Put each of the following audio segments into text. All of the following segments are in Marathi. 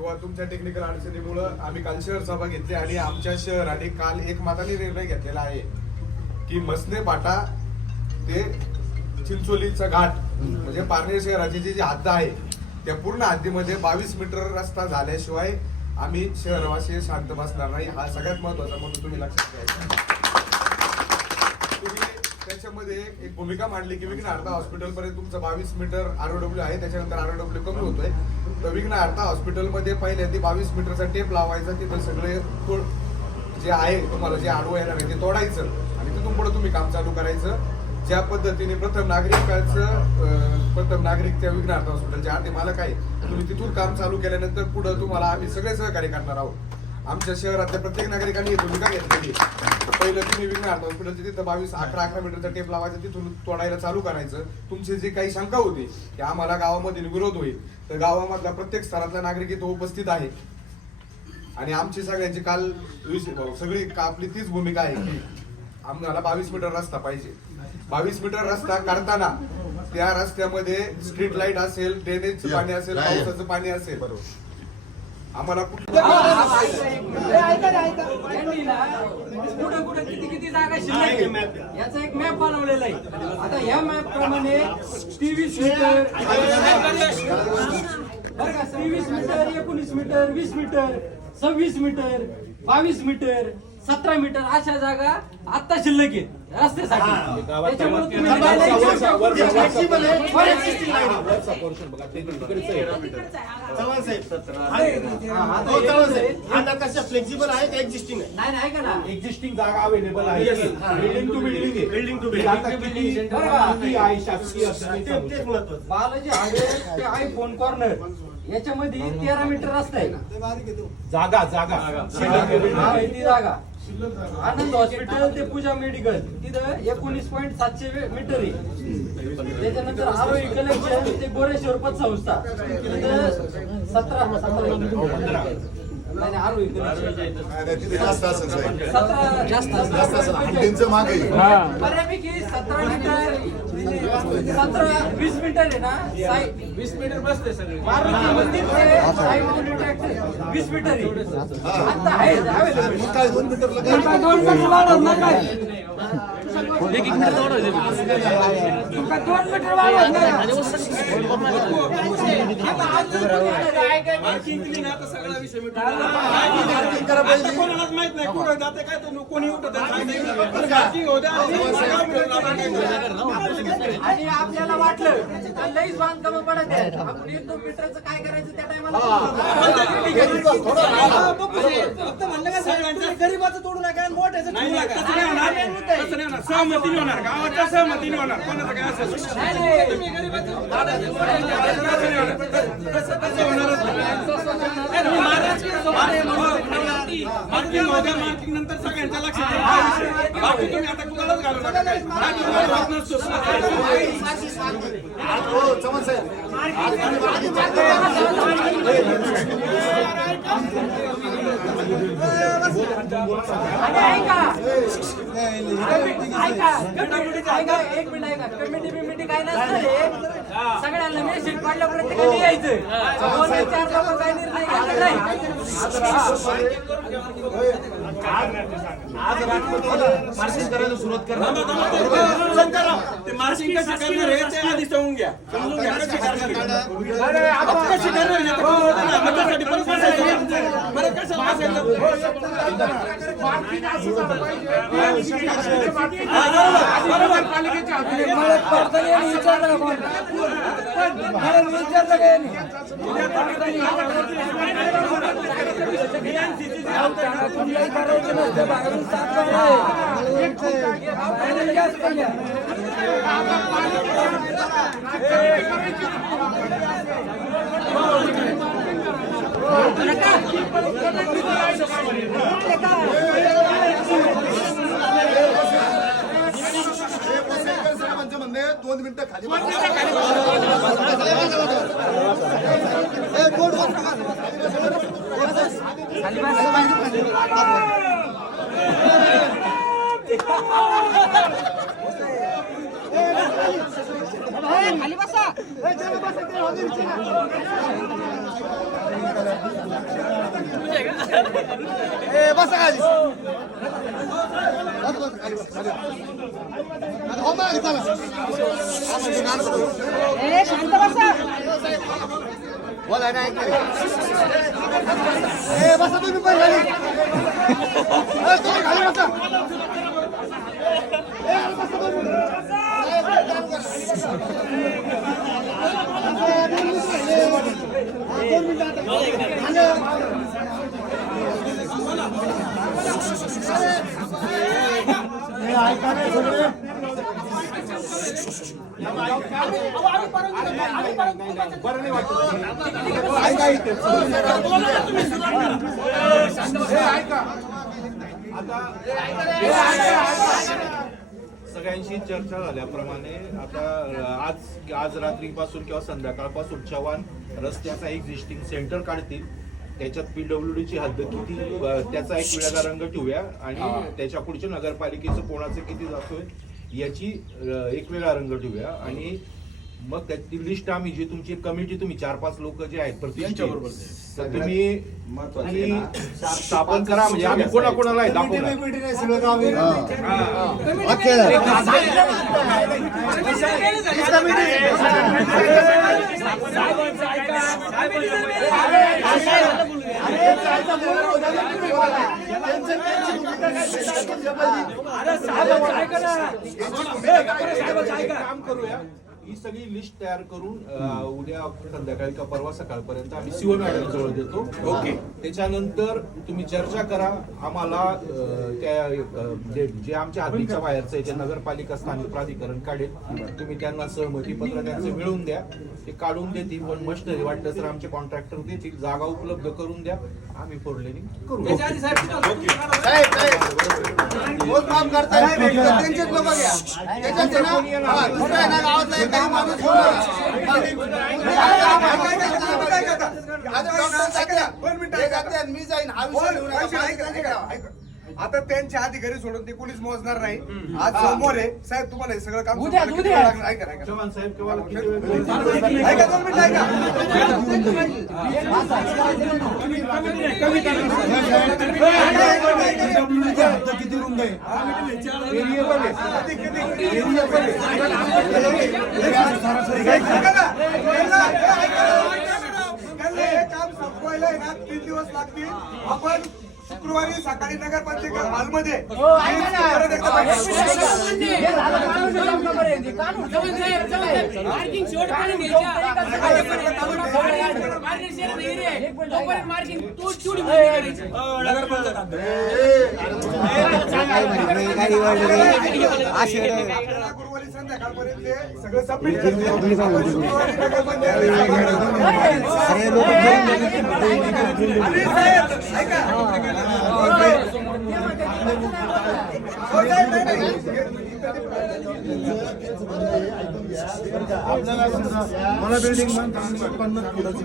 किंवा तुमच्या टेक्निकल अडचणीमुळं आम्ही काल शहर सभा घेतली आणि आमच्या शहराने काल एकमताने निर्णय घेतलेला आहे की मसने फाटा ते चिंचोलीचा घाट म्हणजे पारनेर शहराची जी हद्द आहे त्या पूर्ण हद्दीमध्ये 22 मीटर रस्ता झाल्याशिवाय आम्ही शहरवासी शांत बसणार नाही. हा सगळ्यात महत्वाचा म्हणून तुम्ही लक्षात घ्यायचा. तुम्ही त्याच्यामध्ये एक भूमिका मांडली की विघ्नहर्ता हॉस्पिटल पर्यंत तुमचं 22 मीटर ROW आहे, त्याच्यानंतर ROW कमी होतोय. तर विघ्नहर्ता हॉस्पिटलमध्ये पहिल्यांदा 22 मीटरचा टेप लावायचा, तिथं सगळे जे आहे तुम्हाला जे आडवं येणार आहे ते तोडायचं आणि तिथून पुढे तुम्ही काम चालू करायचं. ज्या पद्धतीने प्रथम नागरिक त्या विघ्नहर्ता हॉस्पिटलच्या आधी मालक आहे, तुम्ही तिथून काम चालू केल्यानंतर पुढे तुम्हाला आम्ही सगळे सहकार्य करणार आहोत. आमच्या शहरातल्या प्रत्येक नागरिकांनी ही भूमिका घेतलेली. पहिलं तुम्ही विघ्नहर्ता हॉस्पिटलच्या तिथं 11 मीटरचा टेप लावायचा, तिथून तोडायला चालू करायचं. तुमची जी काही शंका होती की आम्हाला गावामध्ये विरोध होईल, तर गावामधला प्रत्येक स्तरातला नागरिक इथं उपस्थित आहे आणि आमची सगळ्यांची काल सगळी आपली तीच भूमिका आहे की आम्हाला 22 मीटर रस्ता पाहिजे. 22 मीटर रस्ता करताना त्या रस्त्यामध्ये स्ट्रीट लाईट असेल, ड्रेनेजचं पाणी असेल, पावसाचं पाणी असेल. बरोबर. आम्हाला कुठे किती जागा शिल्लक याचा एक मॅप बनवलेला आहे. आता ह्या मॅप प्रमाणे 23 मीटर बरं का, 23 metre, 19 metre, 20 metre, 26 metre, 22 metre, 17 metre अशा जागा आता शिल्लक आहेत रस्त्यासाठी. त्याच्यामुळे फ्लेक्झिबल आहे एक्झिस्टिंग नाही नाही का ना, एक्झिस्टिंग जागा अवेलेबल आहे. Building to building Balaji highway ते आयफोन कॉर्नर याच्यामध्ये 13 मीटर रस्ता आहे. जागा ती जागा आनंद हॉस्पिटल ते पूजा मेडिकल तिथं 19.700 मीटर आहे. त्याच्यानंतर आरोग्य कलेक्शन ते गोरेश्वर पतसंस्था तिथं 17 नाही आरोग्य जास्त असेल साहेब, 17 जास्त बऱ्यापैकी 17 मीटर 17-20 मीटर आहे ना. 20 मीटर बसते सगळे 20 मीटर आहे आता आहे अवेलेबल. 2 मीटर वाढवत नाही काय, 1 मीटर वाढवायचे, 2 मीटर वाढवत नाही. सगळा विषय कोणालाच माहित नाही कुठं जाते काय, तर कोणी उठत आणि आपल्याला वाटलं लईच बांधकाम पडत आहे, आपण 1-2 मीटरचं काय करायचं त्या टायमाला फक्त म्हणलं का सगळ्यांचं गरीबाचं तोडू नका, मोठ्याचं सहमतीने होणार, गावाच्या सहमतीने होणार, कोणाचं काय असेल मार्किंग नंतर सगळ्यांच्या लक्षात बाकी तुम्ही आता कुणालाच घालू एक मिनिट कमिटी काय नसतं, सगळ्यांना मेसेज पडल्या प्रत्येकाने यायचं, 2-4 लोक काय निर्णय घ्यायचा नाही. मार्शिंग करायला सुरुवात करणार ते मार्शिंग कशी करणार आहे ते आधी सांगून घ्या, समजून घ्या कशी करणार कशी म्हणणे 2 मिनिटं खाली खाली बसा. बसा खाली हो मागे चला शांत बसा. बोला नाही बसा तुम्ही पण खाली तुम्ही खाली बसा सगळ्यांशी चर्चा झाल्याप्रमाणे आता आज रात्रीपासून किंवा संध्याकाळपासून चव्हाण रस्त्याचा एक्झिस्टिंग सेंटर काढतील. त्याच्यात PWD ची हद्द किती त्याचा एक वेगळा रंग ठेवूया आणि त्याच्या पुढच्या नगरपालिकेचं कोणाचं किती जातोय याची एक वेगळा रंग ठेवूया आणि मग त्याची लिस्ट आम्ही जी तुमची कमिटी तुम्ही 4-5 लोक जे आहेत प्रतिष्ठित तुम्ही स्थापन करा म्हणजे आम्ही कोणाकोणाला दाखवणार काम करूया. ही सगळी लिस्ट तयार करून उद्या संध्याकाळी का परवा सकाळपर्यंत आम्ही सीओ मॅडम जवळ देतो. ओके. त्याच्यानंतर तुम्ही चर्चा करा आम्हाला त्या जे आमच्या हद्दीच्या बाहेरचं आहे ते नगरपालिका स्थानिक प्राधिकरण काढेल. तुम्ही त्यांना सहमती पत्र त्यांचं मिळवून द्या. ते काढून देतील पण मशिनरी वाटलं तर आमचे कॉन्ट्रॅक्टर देतील. जागा उपलब्ध करून द्या. आम्ही फोर लेनिंग करू. काम करताय त्यांचेच लोक घ्या त्याच्यात ना गावातला काही माणूस मी जाईन हा विषय आता त्यांचे अधिकारी सोडून ते पोलीस मोजणार नाही. आज समोर आहे साहेब तुम्हाला हे सगळं काम उद्या किती वेळ लागणार? ऐका चव्हाण साहेब केव्हा किती वेळ ऐका 2 मिनिटं ऐका. किती रूम आहे हे काम संपवायला आहे ना 3 दिवस लागतील. आपण शुक्रवारी सकाळी नगरपालिका हॉलमध्ये परत एकदा गुरुवारी संध्याकाळपर्यंत ते सगळं सबमिट मला बिल्डिंग 50 फुटाची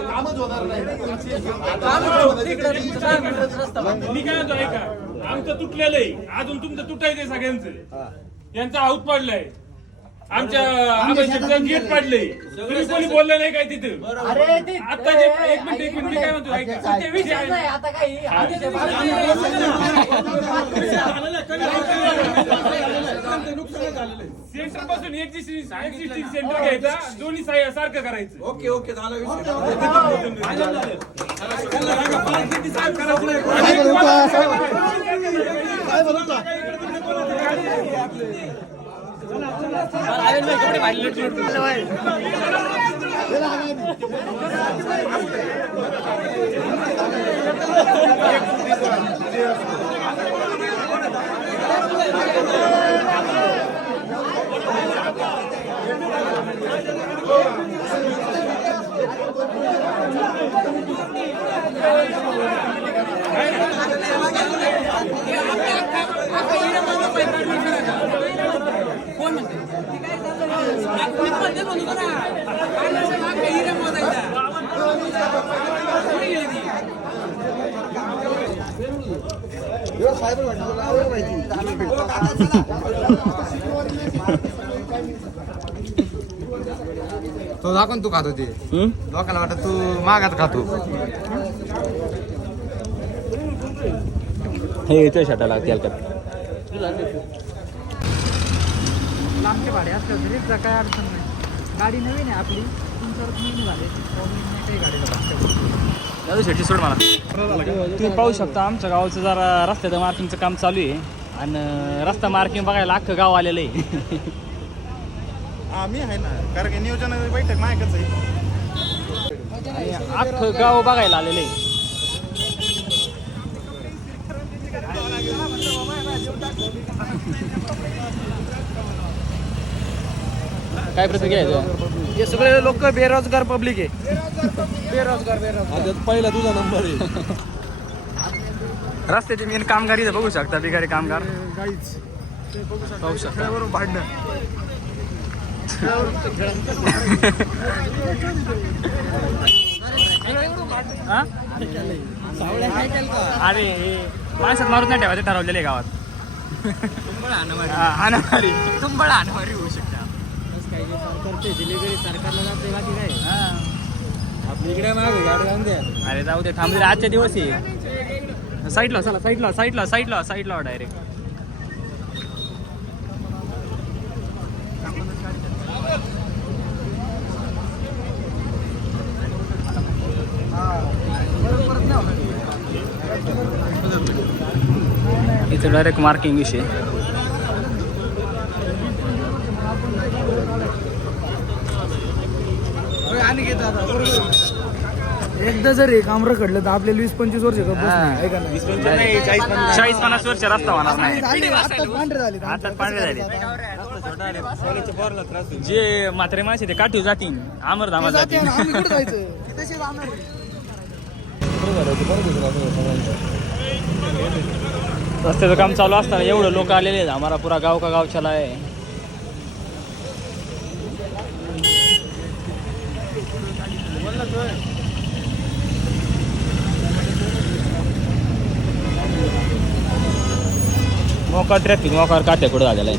कामच होणार मी काय म्हणतो ऐका आमचं तुटलेलं आहे अजून तुमचं तुटायचंय सगळ्यांचं यांचा आऊत पडलाय आमच्या गेट पडले तुम्ही कोणी बोललं नाही काय तिथं आता जे एक मिनिट मी काय म्हणतो ऐका सेंटर पासून एक्झिस्टिंग सेंटर घ्यायचा दोन्ही सारखं करायचं. ओके ओके कपडे फायबर तो दाखवून तू खातो ते लोकांना वाटत तू मागात खातो. हे इथे शटा लागते लांबचे भाडे असलं तरी काय अडचण नाही. गाडी नवीन आहे आपली तुमच्यावर नवीन झाले प्रॉब्लेम नाही काही गाडीला. दादू शेट्टी सोड मला. तुम्ही पाहू शकता आमच्या गावाचं जरा रस्त्याचं मार्किंगचं काम चालू आहे आणि रस्ता मार्किंग बघायला अख्खं गाव आलेलं आहे. आम्ही आहे ना, कारण की नियोजन बैठक मायकच आहे. आणि अख्खं गाव बघायला आलेलं आहे. काय प्रतिक्रिया आहे? हे सगळे लोक बेरोजगार पब्लिक आहे. बेरोजगार पहिला तुझा नंबर आहे. रस्त्याचे मेन कामगार इथं बघू शकता, बिगारी कामगार पाहू शकता. भांडणं हा? अरे हे माणसात मारून नाही ठेवायचं ठरवलेलं आहे गावात. हाणामारी तुंबळ हाणामारी होऊ शकता. सरकारला जाते बाकी काय आपल्या इकडे मागे गाडी आणून द्या. अरे जाऊ दे, थांबले आजच्या दिवस आहे. साईडला चला, साईडला साईडला साईडला साईडला डायरेक्ट. इथे डायरेक्ट मार्किंग विषय. एकदा जर हे काम रखडलं तर आपल्याला 20-25 वर्ष आहे का नाही? 40-50 वर्ष रस्ता होणार नाही. आताच पांढरे झाले. आता पांढरे झाले. जे म्हातारे माणसे ते काठीव जातील, अमरधामात जातील. आम्ही कुठं जायचं? तसे जाणार. रस्त्याचं काम चालू असताना एवढं लोक आलेले आहेत. आम्हाला पुरा गाव का गाव चला आहे. मोका ट्रॅफिक मोकार काट्या कुठं झालेला आहे.